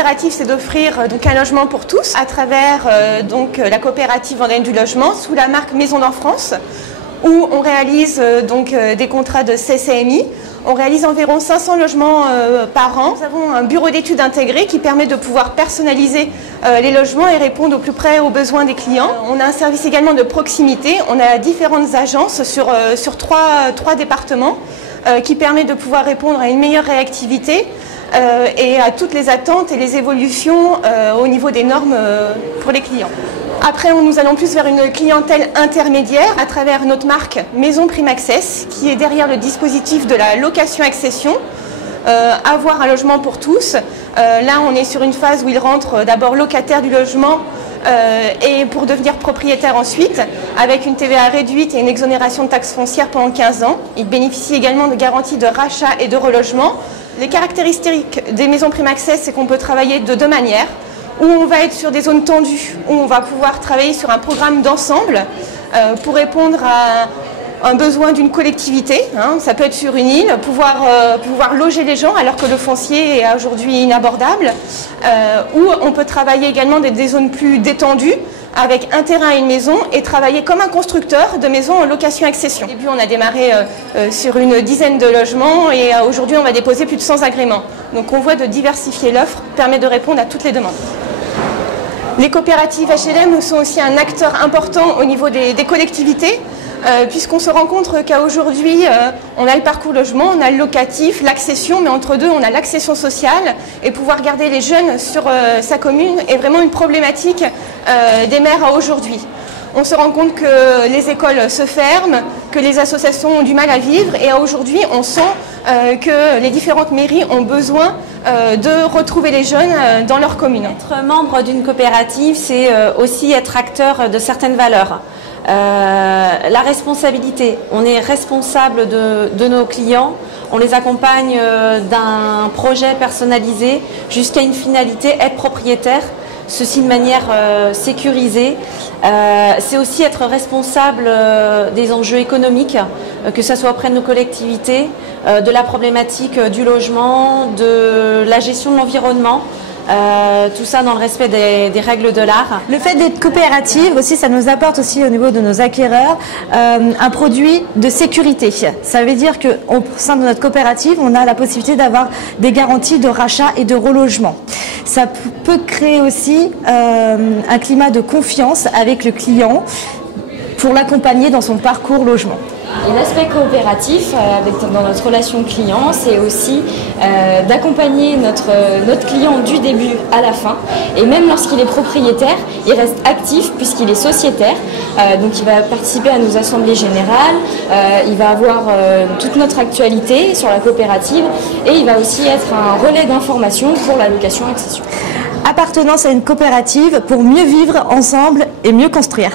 impératif, c'est d'offrir donc un logement pour tous à travers la coopérative Vendéenne du logement sous la marque Maison d'Enfance, où on réalise des contrats de CCMI. On réalise environ 500 logements par an. Nous avons un bureau d'études intégré qui permet de pouvoir personnaliser les logements et répondre au plus près aux besoins des clients. On a un service également de proximité. On a différentes agences sur trois départements qui permet de pouvoir répondre à une meilleure réactivité et à toutes les attentes et les évolutions au niveau des normes pour les clients. Après, nous allons plus vers une clientèle intermédiaire à travers notre marque Maison Prime Access, qui est derrière le dispositif de la location-accession. Avoir un logement pour tous. Là, on est sur une phase où ils rentrent d'abord locataires du logement et pour devenir propriétaires ensuite, avec une TVA réduite et une exonération de taxes foncières pendant 15 ans. Ils bénéficient également de garanties de rachat et de relogement. Les caractéristiques des Maisons Prime Access, c'est qu'on peut travailler de deux manières. Où on va être sur des zones tendues, où on va pouvoir travailler sur un programme d'ensemble pour répondre à un besoin d'une collectivité. Ça peut être sur une île, pouvoir loger les gens alors que le foncier est aujourd'hui inabordable. Ou on peut travailler également des zones plus détendues, avec un terrain et une maison, et travailler comme un constructeur de maisons en location-accession. Au début, on a démarré sur une dizaine de logements et aujourd'hui, on va déposer plus de 100 agréments. Donc on voit de diversifier l'offre permet de répondre à toutes les demandes. Les coopératives HLM sont aussi un acteur important au niveau des collectivités, puisqu'on se rend compte qu'aujourd'hui, on a le parcours logement, on a le locatif, l'accession, mais entre deux, on a l'accession sociale. Et pouvoir garder les jeunes sur sa commune est vraiment une problématique des maires à aujourd'hui. On se rend compte que les écoles se ferment, que les associations ont du mal à vivre, et aujourd'hui, on sent que les différentes mairies ont besoin de retrouver les jeunes dans leur commune. Être membre d'une coopérative, c'est aussi être acteur de certaines valeurs. La responsabilité, on est responsable de nos clients, on les accompagne d'un projet personnalisé jusqu'à une finalité, être propriétaire, ceci de manière sécurisée. C'est aussi être responsable des enjeux économiques, que ce soit auprès de nos collectivités, de la problématique du logement, de la gestion de l'environnement. Tout ça dans le respect des règles de l'art. Le fait d'être coopérative aussi, ça nous apporte aussi au niveau de nos acquéreurs un produit de sécurité. Ça veut dire qu'au sein de notre coopérative, on a la possibilité d'avoir des garanties de rachat et de relogement. Ça peut créer aussi un climat de confiance avec le client pour l'accompagner dans son parcours logement. Et l'aspect coopératif dans notre relation client, c'est aussi d'accompagner notre client du début à la fin. Et même lorsqu'il est propriétaire, il reste actif puisqu'il est sociétaire. Donc il va participer à nos assemblées générales, il va avoir toute notre actualité sur la coopérative et il va aussi être un relais d'information pour la location-accession. Appartenance à une coopérative pour mieux vivre ensemble et mieux construire.